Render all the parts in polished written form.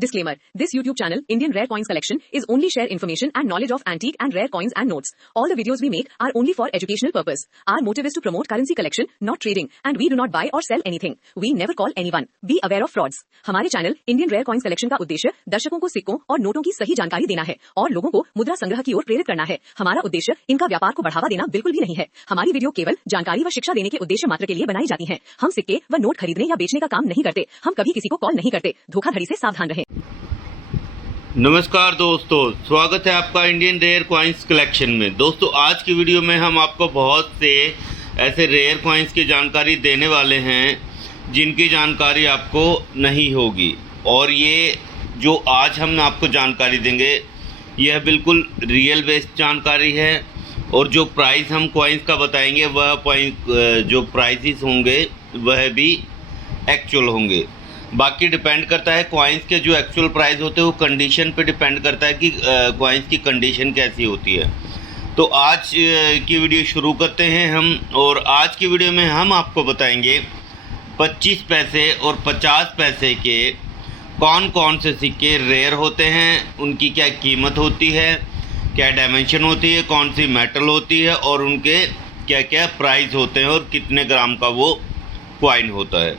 Disclaimer. This YouTube channel, Indian Rare Coins Collection, is only share information and knowledge of antique and rare coins and notes. All the videos we make are only for educational purpose. Our motive is to promote currency collection, not trading, and we do not buy or sell anything. We never call anyone. Be aware of frauds. हमारे चैनल Indian rare coins collection का उद्देश्य दर्शकों को सिक्कों और नोटों की सही जानकारी देना है और लोगों को मुद्रा संग्रह की ओर प्रेरित करना है। हमारा उद्देश्य इनका व्यापार को बढ़ावा देना बिल्कुल भी नहीं है। हमारी वीडियो केवल जानकारी व शिक्षा देने के उद्देश्य मात्र के लिए बनाई जाती हैं। हम सिक्के व नोट खरीदने या बेचने का काम नहीं करते। हम कभी किसी को कॉल नहीं करते। धोखाधड़ी से सावधान रहें। नमस्कार दोस्तों, स्वागत है आपका इंडियन रेयर कॉइन्स कलेक्शन में। दोस्तों आज की वीडियो में हम आपको बहुत से ऐसे रेयर कॉइन्स की जानकारी देने वाले हैं जिनकी जानकारी आपको नहीं होगी, और ये जो आज हम आपको जानकारी देंगे यह बिल्कुल रियल बेस्ड जानकारी है। और जो प्राइस हम कॉइन्स का बताएंगे वह जो प्राइसेस होंगे वह भी एक्चुअल होंगे। बाकी डिपेंड करता है कॉइन्स के जो एक्चुअल प्राइस होते हैं वो कंडीशन पे डिपेंड करता है कि कॉइन्स की कंडीशन कैसी होती है। तो आज की वीडियो शुरू करते हैं हम, और आज की वीडियो में हम आपको बताएंगे 25 पैसे और 50 पैसे के कौन कौन से सिक्के रेयर होते हैं, उनकी क्या कीमत होती है, क्या डायमेंशन होती है, कौन सी मेटल होती है और उनके क्या क्या प्राइस होते हैं और कितने ग्राम का वो कॉइन होता है।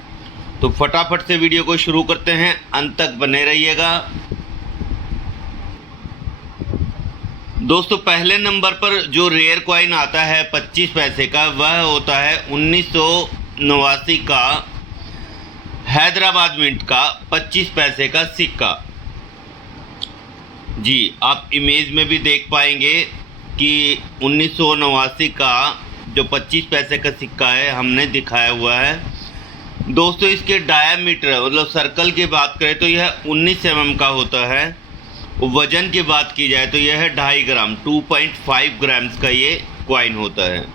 तो फटाफट से वीडियो को शुरू करते हैं, अंत तक बने रहिएगा। दोस्तों पहले नंबर पर जो रेयर कॉइन आता है 25 पैसे का, वह होता है 1989 का हैदराबाद मिंट का 25 पैसे का सिक्का। जी आप इमेज में भी देख पाएंगे कि 1989 का जो 25 पैसे का सिक्का है हमने दिखाया हुआ है। दोस्तों इसके डायामीटर मतलब सर्कल की बात करें तो यह 19 mm का होता है। वज़न की बात की जाए तो यह है 2.5 ग्राम 2.5 ग्राम्स का ये कॉइन होता है।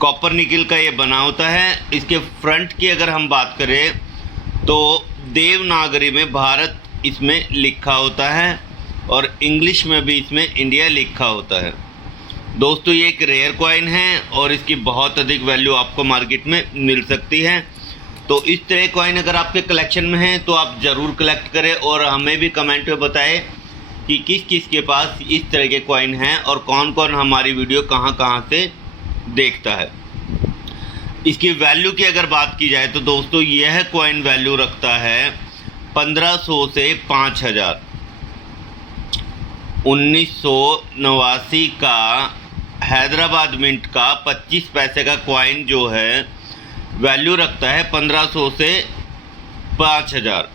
कॉपर निकल का ये बना होता है। इसके फ्रंट की अगर हम बात करें तो देवनागरी में भारत इसमें लिखा होता है और इंग्लिश में भी इसमें इंडिया लिखा होता है। दोस्तों ये एक रेयर कॉइन है और इसकी बहुत अधिक वैल्यू आपको मार्केट में मिल सकती है। तो इस तरह कॉइन अगर आपके कलेक्शन में है तो आप ज़रूर कलेक्ट करें और हमें भी कमेंट में बताएं कि किस किस के पास इस तरह के कॉइन हैं और कौन कौन हमारी वीडियो कहां कहां से देखता है। इसकी वैल्यू की अगर बात की जाए तो दोस्तों यह कॉइन वैल्यू रखता है 1500 से 5000। 1989 का हैदराबाद मिंट का 25 पैसे का कॉइन जो है वैल्यू रखता है 1500 से 5000।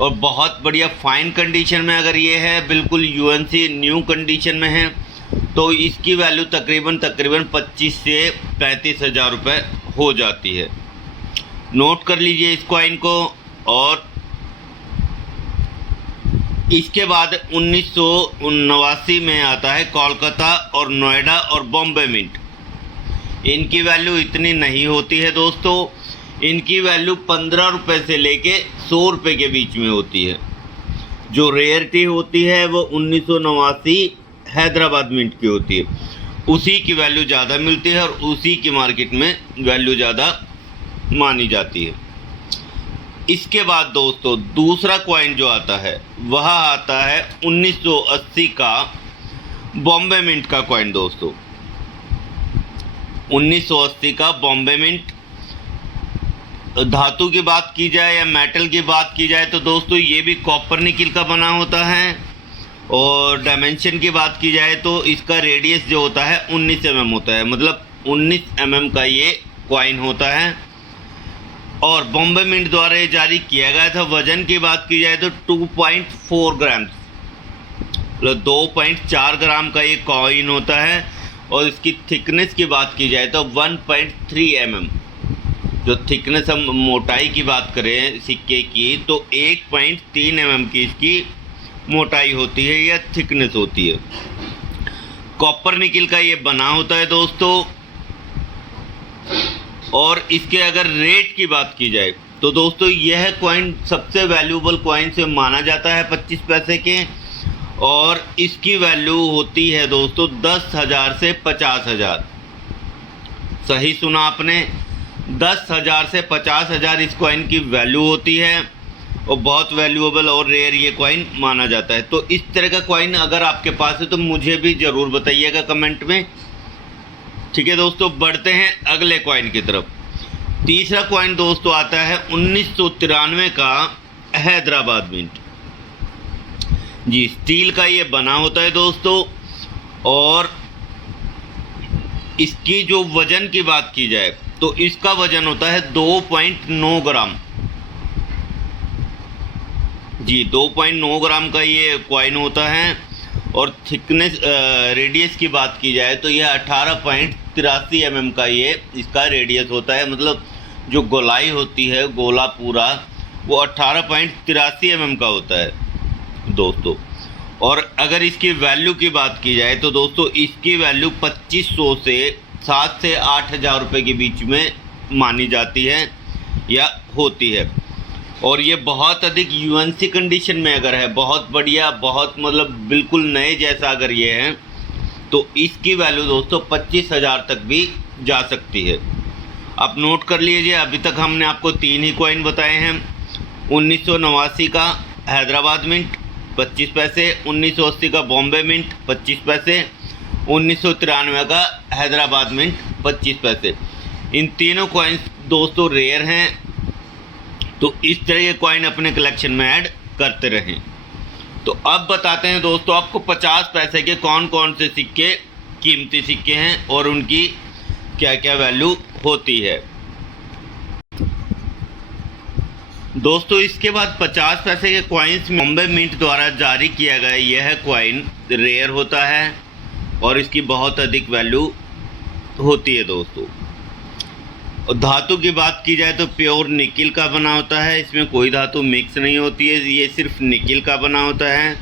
और बहुत बढ़िया फाइन कंडीशन में अगर ये है, बिल्कुल यूएनसी न्यू कंडीशन में है, तो इसकी वैल्यू तकरीबन 25 से 35 हज़ार रुपये हो जाती है। नोट कर लीजिए इस कॉइन को। और इसके बाद 1989 में आता है कोलकाता और नोएडा और बॉम्बे मिंट। इनकी वैल्यू इतनी नहीं होती है दोस्तों, इनकी वैल्यू 15 रुपये से लेके 100 रुपये के बीच में होती है। जो रेयरिटी होती है वो 1989 हैदराबाद मिंट की होती है, उसी की वैल्यू ज़्यादा मिलती है और उसी की मार्केट में वैल्यू ज़्यादा मानी जाती है। इसके बाद दोस्तों दूसरा कॉइन जो आता है वह आता है 1980 का बॉम्बे मिंट का कॉइन। दोस्तों 1980 का बॉम्बे मिंट, धातु की बात की जाए या मेटल की बात की जाए तो दोस्तों ये भी कॉपर निकल का बना होता है। और डायमेंशन की बात की जाए तो इसका रेडियस जो होता है 19 mm होता है, मतलब 19 mm का ये कॉइन होता है। और बॉम्बे मिंट द्वारा ये जारी किया गया था। वज़न की बात की जाए तो 2.4 ग्राम्स मतलब 2.4 ग्राम का ये कॉइन होता है। और इसकी थिकनेस की बात की जाए तो 1.3 mm, जो थिकनेस हम मोटाई की बात करें सिक्के की तो 1.3 mm की इसकी मोटाई होती है या थिकनेस होती है। कॉपर निकल का ये बना होता है दोस्तों। और इसके अगर रेट की बात की जाए तो दोस्तों यह कॉइन सबसे वैल्यूएबल कॉइन से माना जाता है 25 पैसे के, और इसकी वैल्यू होती है दोस्तों 10,000 से 50,000। सही सुना आपने, 10,000 से 50,000 इस कॉइन की वैल्यू होती है। और बहुत वैल्यूएबल और रेयर ये कॉइन माना जाता है। तो इस तरह का कॉइन अगर आपके पास है तो मुझे भी ज़रूर बताइएगा कमेंट में। ठीक है दोस्तों, बढ़ते हैं अगले कॉइन की तरफ। तीसरा कॉइन दोस्तों आता है 1993 का हैदराबाद मिंट। जी, स्टील का ये बना होता है दोस्तों, और इसकी जो वजन की बात की जाए तो इसका वजन होता है 2.9 ग्राम। जी, 2.9 ग्राम का ये कॉइन होता है। और थिकनेस रेडियस की बात की जाए तो यह 18.83 mm का ये इसका रेडियस होता है। मतलब जो गोलाई होती है, गोला पूरा, वो 18.83 mm का होता है दोस्तों। और अगर इसकी वैल्यू की बात की जाए तो दोस्तों इसकी वैल्यू 2500 से 7 से 8,000 रुपये के बीच में मानी जाती है या होती है। और ये बहुत अधिक यूएनसी कंडीशन में अगर है, बहुत बढ़िया, बहुत मतलब बिल्कुल नए जैसा अगर ये है, तो इसकी वैल्यू दोस्तों 25,000 तक भी जा सकती है। आप नोट कर लीजिए, अभी तक हमने आपको 3 ही कॉइन बताए हैं। 1989 का हैदराबाद मिंट 25 पैसे, 1980 का बॉम्बे मिंट 25 पैसे, 1993 का हैदराबाद मिंट 25 पैसे। इन तीनों कॉइन्स दोस्तों रेयर हैं, तो इस तरह के कॉइन अपने कलेक्शन में ऐड करते रहें। तो अब बताते हैं दोस्तों आपको 50 पैसे के कौन कौन से सिक्के कीमती सिक्के हैं और उनकी क्या क्या वैल्यू होती है। दोस्तों इसके बाद 50 पैसे के कॉइन्स बॉम्बे मिंट द्वारा जारी किया गया यह कॉइन रेयर होता है और इसकी बहुत अधिक वैल्यू होती है दोस्तों। और धातु की बात की जाए तो प्योर निकिल का बना होता है, इसमें कोई धातु मिक्स नहीं होती है, ये सिर्फ निकिल का बना होता है।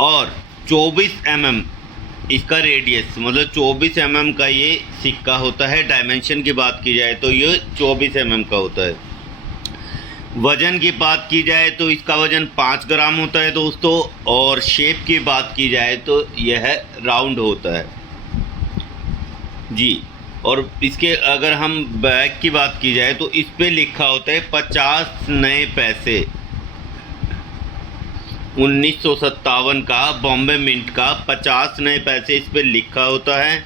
और 24 mm इसका रेडियस, मतलब 24 mm का ये सिक्का होता है। डायमेंशन की बात की जाए तो ये 24 mm का होता है। वज़न की बात की जाए तो इसका वज़न 5 ग्राम होता है दोस्तों। और शेप की बात की जाए तो यह राउंड होता है जी। और इसके अगर हम बैक की बात की जाए तो इस पे लिखा होता है 50 नए पैसे। 1957 का बॉम्बे मिंट का 50 नए पैसे इस पे लिखा होता है।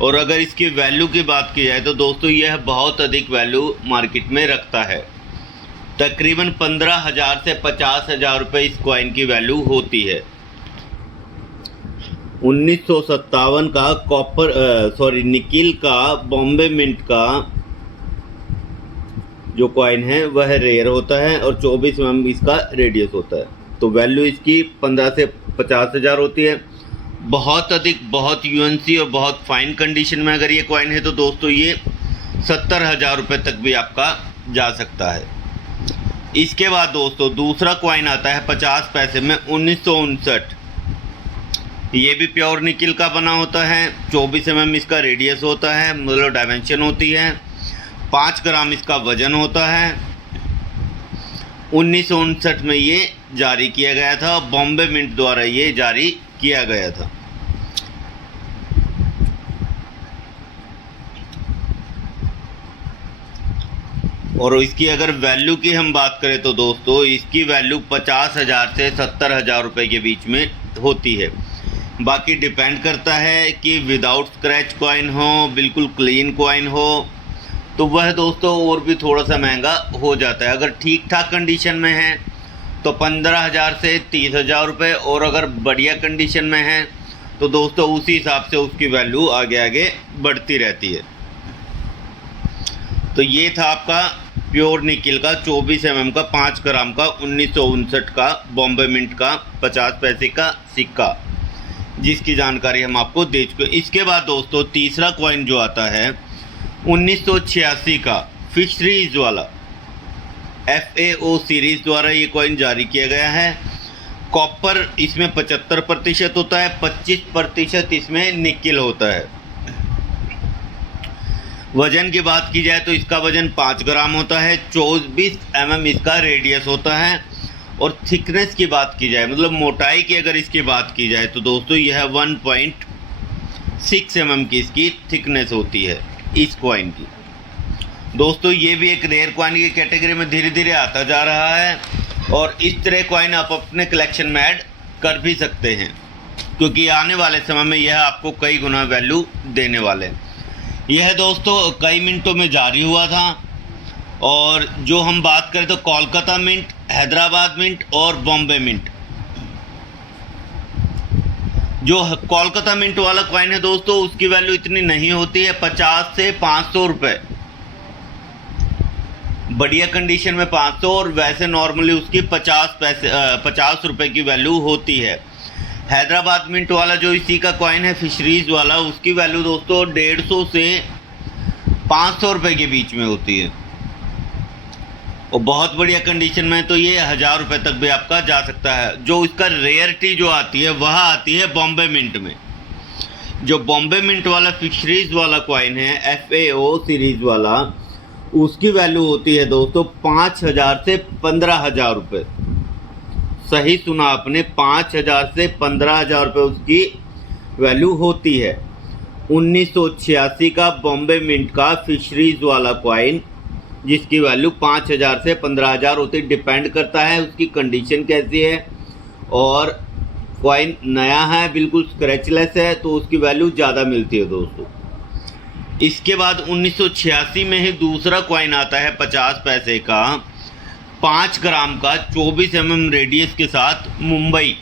और अगर इसकी वैल्यू की बात की जाए तो दोस्तों यह बहुत अधिक वैल्यू मार्केट में रखता है। तकरीबन 15,000 से 50,000 रुपये इस कॉइन की वैल्यू होती है। 1957 का निकिल का बॉम्बे मिंट का जो कॉइन है वह रेयर होता है और 24 mm इसका रेडियस होता है। तो वैल्यू इसकी 15 से 50,000 होती है। बहुत अधिक, बहुत यूएनसी और बहुत फाइन कंडीशन में अगर ये कॉइन है तो दोस्तों ये 70,000 रुपये तक भी आपका जा सकता है। इसके बाद दोस्तों दूसरा कॉइन आता है 50 पैसे में 1959। ये भी प्योर निकिल का बना होता है। 24 mm इसका रेडियस होता है, मतलब डायमेंशन होती है। 5 ग्राम इसका वजन होता है। 1959 में ये जारी किया गया था, बॉम्बे मिंट द्वारा ये जारी किया गया था। और इसकी अगर वैल्यू की हम बात करें तो दोस्तों इसकी वैल्यू 50,000 से 70,000 रुपये के बीच में होती है। बाकी डिपेंड करता है कि विदाउट स्क्रैच कॉइन हो, बिल्कुल क्लीन कॉइन हो, तो वह दोस्तों और भी थोड़ा सा महंगा हो जाता है। अगर ठीक ठाक कंडीशन में है तो 15,000 से 30,000 रुपये, और अगर बढ़िया कंडीशन में है तो दोस्तों उसी हिसाब से उसकी वैल्यू आगे आगे बढ़ती रहती है। तो ये था आपका प्योर निकिल का 24 mm का 5 ग्राम का 1959 का बॉम्बे मिंट का 50 पैसे का सिक्का, जिसकी जानकारी हम आपको दे चुके हैं। इसके बाद दोस्तों तीसरा कॉइन जो आता है 1986 का फिशरीज वाला FAO सीरीज द्वारा ये कॉइन जारी किया गया है। कॉपर इसमें 75% होता है, 25% इसमें निकिल होता है। वजन की बात की जाए तो इसका वजन 5 ग्राम होता है। 24 mm इसका रेडियस होता है। और थिकनेस की बात की जाए, मतलब मोटाई की अगर इसकी बात की जाए तो दोस्तों यह 1.6 mm की इसकी थिकनेस होती है इस कॉइन की। दोस्तों ये भी एक रेयर कॉइन की कैटेगरी में धीरे धीरे आता जा रहा है और इस तरह कॉइन आप अपने कलेक्शन में ऐड कर भी सकते हैं, क्योंकि आने वाले समय में यह आपको कई गुना वैल्यू देने वाले हैं। यह दोस्तों कई मिनटों में जारी हुआ था। और जो हम बात करें तो कोलकाता मिंट, हैदराबाद मिंट और बॉम्बे मिंट। जो कोलकाता मिंट वाला कॉइन है दोस्तों, उसकी वैल्यू इतनी नहीं होती है, 50 से 500 रुपये, बढ़िया कंडीशन में 500, और वैसे नॉर्मली उसकी 50 रुपये की वैल्यू होती है। हैदराबाद मिंट वाला जो इसी का कॉइन है, फिशरीज वाला, उसकी वैल्यू दोस्तों 150 से 500 रुपये के बीच में होती है, और बहुत बढ़िया कंडीशन में तो ये 1000 रुपये तक भी आपका जा सकता है। जो इसका रेयरिटी जो आती है वह आती है बॉम्बे मिंट में। जो बॉम्बे मिंट वाला फिशरीज वाला कॉइन है, FAO सीरीज वाला, उसकी वैल्यू होती है दोस्तों 5000 से 15000 रुपये। सही सुना आपने, 5000 से 15000 रुपये उसकी वैल्यू होती है। 1986 का बॉम्बे मिंट का फिशरीज वाला कॉइन, जिसकी वैल्यू 5000 से 15000 होती है। डिपेंड करता है उसकी कंडीशन कैसी है, और कॉइन नया है, बिल्कुल स्क्रैचलेस है, तो उसकी वैल्यू ज़्यादा मिलती है दोस्तों। इसके बाद 1986 में ही दूसरा कॉइन आता है 50 पैसे का, 5 ग्राम का, 24 mm रेडियस के साथ, मुंबई।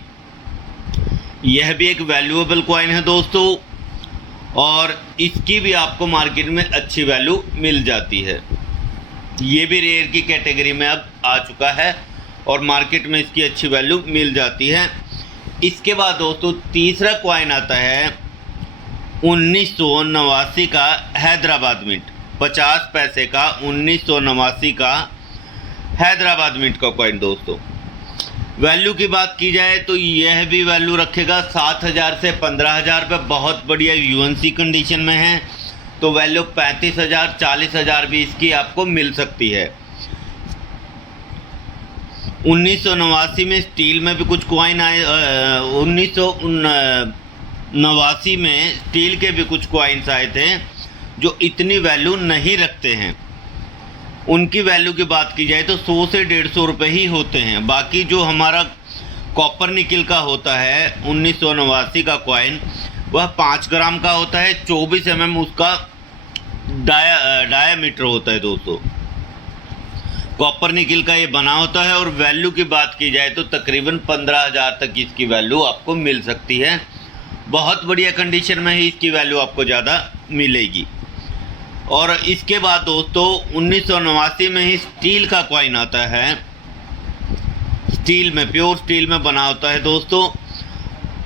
यह भी एक वैल्यूएबल कॉइन है दोस्तों, और इसकी भी आपको मार्केट में अच्छी वैल्यू मिल जाती है। ये भी रेयर की कैटेगरी में अब आ चुका है और मार्केट में इसकी अच्छी वैल्यू मिल जाती है। इसके बाद दोस्तों तीसरा कॉइन आता है 1989 का हैदराबाद मिंट, 50 पैसे का 1989 का हैदराबाद मिंट का कॉइन। दोस्तों वैल्यू की बात की जाए तो यह भी वैल्यू रखेगा 7000 से 15000 रुपये, बहुत बढ़िया यूएनसी कंडीशन में है, तो वैल्यू 35000 40,000 भी इसकी आपको मिल सकती है। 1989 में स्टील में भी कुछ कॉइन आए, 1989 में स्टील के भी कुछ कॉइन्स आए थे जो इतनी वैल्यू नहीं रखते हैं। उनकी वैल्यू की बात की जाए तो 100 से 150 रुपये ही होते हैं। बाकी जो हमारा कॉपर निकिल का होता है 1989 का कॉइन, वह 5 ग्राम का होता है, 24 mm उसका डायामीटर होता है दोस्तों। कॉपर निकिल का ये बना होता है, और वैल्यू की बात की जाए तो तकरीबन 15000 तक इसकी वैल्यू आपको मिल सकती है। बहुत बढ़िया कंडीशन में ही इसकी वैल्यू आपको ज़्यादा मिलेगी। और इसके बाद दोस्तों 1989 में ही स्टील का कॉइन आता है, स्टील में, प्योर स्टील में बना होता है दोस्तों।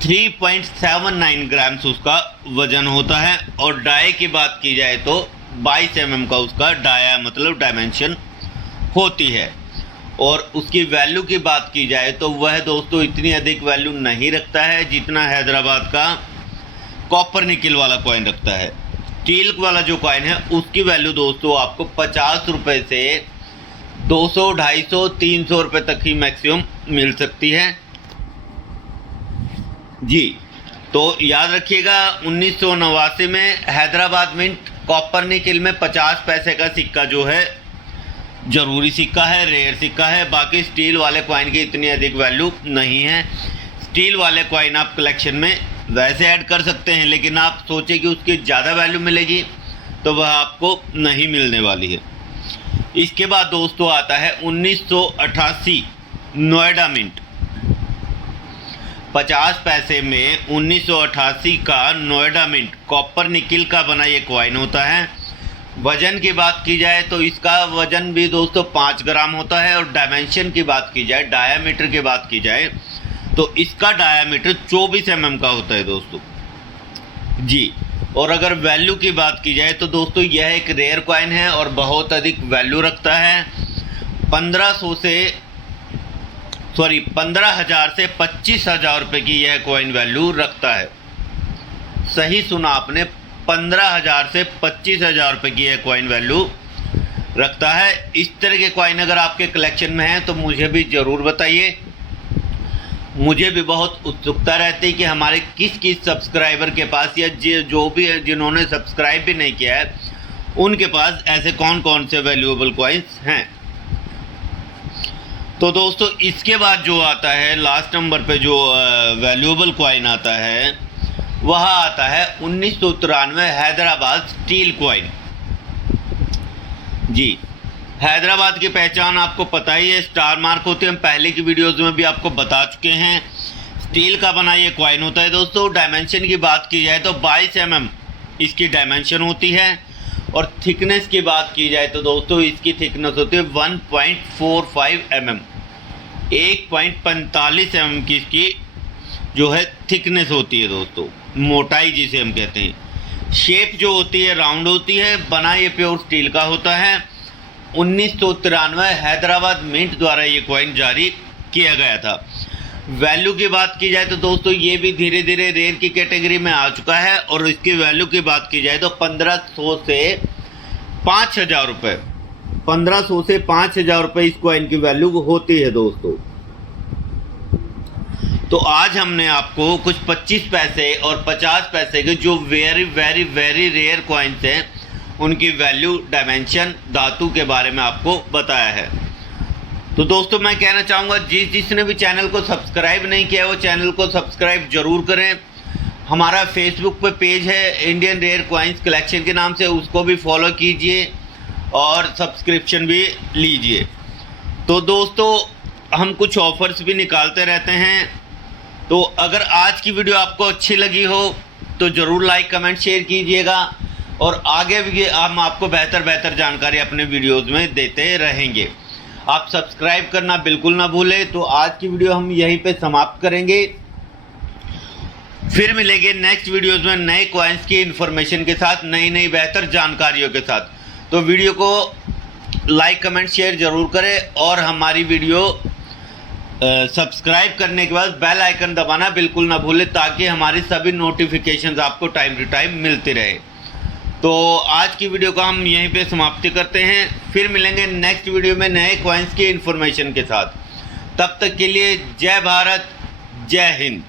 3.79 ग्राम्स उसका वजन होता है, और डाई की बात की जाए तो 22 mm का उसका डाया मतलब डायमेंशन होती है। और उसकी वैल्यू की बात की जाए तो वह दोस्तों इतनी अधिक वैल्यू नहीं रखता है जितना हैदराबाद का कॉपर निकिल वाला कॉइन रखता है। स्टील वाला जो कॉइन है उसकी वैल्यू दोस्तों आपको 50 रुपये से 200, 250, 300 रुपये तक ही मैक्सिमम मिल सकती है जी। तो याद रखिएगा 1989 में हैदराबाद मिंट कॉपर निकिल में 50 पैसे का सिक्का जो है ज़रूरी सिक्का है, रेयर सिक्का है। बाकी स्टील वाले कॉइन की इतनी अधिक वैल्यू नहीं है। स्टील वाले कॉइन आप कलेक्शन में वैसे ऐड कर सकते हैं, लेकिन आप सोचें कि उसकी ज़्यादा वैल्यू मिलेगी तो वह आपको नहीं मिलने वाली है। इसके बाद दोस्तों आता है 1988 नोएडा मिंट, 50 पैसे में 1988 का नोएडा मिंट कॉपर निकिल का बना ये कॉइन होता है। वज़न की बात की जाए तो इसका वज़न भी दोस्तों 5 ग्राम होता है, और डायमेंशन की बात की जाए, डायामीटर की बात की जाए तो इसका डायामीटर 24 mm का होता है दोस्तों जी। और अगर वैल्यू की बात की जाए तो दोस्तों यह एक रेयर कॉइन है और बहुत अधिक वैल्यू रखता है। 15,000 से 25,000 रुपये की यह कॉइन वैल्यू रखता है। सही सुना आपने, 15,000 से 25,000 रुपये की यह कॉइन वैल्यू रखता है। इस तरह के कॉइन अगर आपके कलेक्शन में हैं तो मुझे भी ज़रूर बताइए। मुझे भी बहुत उत्सुकता रहती है कि हमारे किस किस सब्सक्राइबर के पास, या जो भी है जिन्होंने सब्सक्राइब भी नहीं किया है, उनके पास ऐसे कौन कौन से वैल्यूएबल कॉइन्स हैं। तो दोस्तों इसके बाद जो आता है लास्ट नंबर पे जो वैल्यूएबल कॉइन आता है वह आता है 1993 हैदराबाद स्टील कॉइन। जी, हैदराबाद की पहचान आपको पता ही है, स्टार मार्क होते हैं, हम पहले की वीडियोज़ में भी आपको बता चुके हैं। स्टील का बना ये कॉइन होता है दोस्तों। डायमेंशन की बात की जाए तो 22 mm इसकी डायमेंशन होती है और थिकनेस की बात की जाए तो दोस्तों इसकी थिकनेस होती है 1.45 mm, 1.45 mm की इसकी जो है थिकनेस होती है दोस्तों, मोटाई जिसे हम कहते हैं। शेप जो होती है राउंड होती है, बना ये प्योर स्टील का होता है। 1993 हैदराबाद मिंट द्वारा ये कॉइन जारी किया गया था। वैल्यू की बात की जाए तो दोस्तों ये भी धीरे धीरे रेयर की कैटेगरी में आ चुका है और इसकी वैल्यू की बात की जाए तो 1500 से 5000 रुपये, 1500 से 5000 रुपये इस कॉइन की वैल्यू होती है दोस्तों। तो आज हमने आपको कुछ 25 पैसे और 50 पैसे के जो very very very rare coins हैं उनकी वैल्यू, डायमेंशन, धातु के बारे में आपको बताया है। तो दोस्तों मैं कहना चाहूँगा जिसने भी चैनल को सब्सक्राइब नहीं किया है वो चैनल को सब्सक्राइब जरूर करें। हमारा फेसबुक पे पेज है इंडियन रेयर कॉइन्स कलेक्शन के नाम से, उसको भी फॉलो कीजिए और सब्सक्रिप्शन भी लीजिए। तो दोस्तों हम कुछ ऑफर्स भी निकालते रहते हैं, तो अगर आज की वीडियो आपको अच्छी लगी हो तो ज़रूर लाइक कमेंट शेयर कीजिएगा और आगे भी हम आपको बेहतर जानकारी अपने वीडियोज़ में देते रहेंगे। आप सब्सक्राइब करना बिल्कुल ना भूलें। तो आज की वीडियो हम यहीं पे समाप्त करेंगे, फिर मिलेंगे नेक्स्ट वीडियोज़ में नए कॉइन्स की इन्फॉर्मेशन के साथ, नई बेहतर जानकारियों के साथ। तो वीडियो को लाइक कमेंट शेयर ज़रूर करें और हमारी वीडियो सब्सक्राइब करने के बाद बेल आइकन दबाना बिल्कुल ना भूलें ताकि हमारी सभी नोटिफिकेशंस आपको टाइम टू टाइम मिलते रहे। तो आज की वीडियो को हम यहीं पे समाप्ति करते हैं, फिर मिलेंगे नेक्स्ट वीडियो में नए कॉइन्स की इन्फॉर्मेशन के साथ। तब तक के लिए जय भारत, जय हिंद।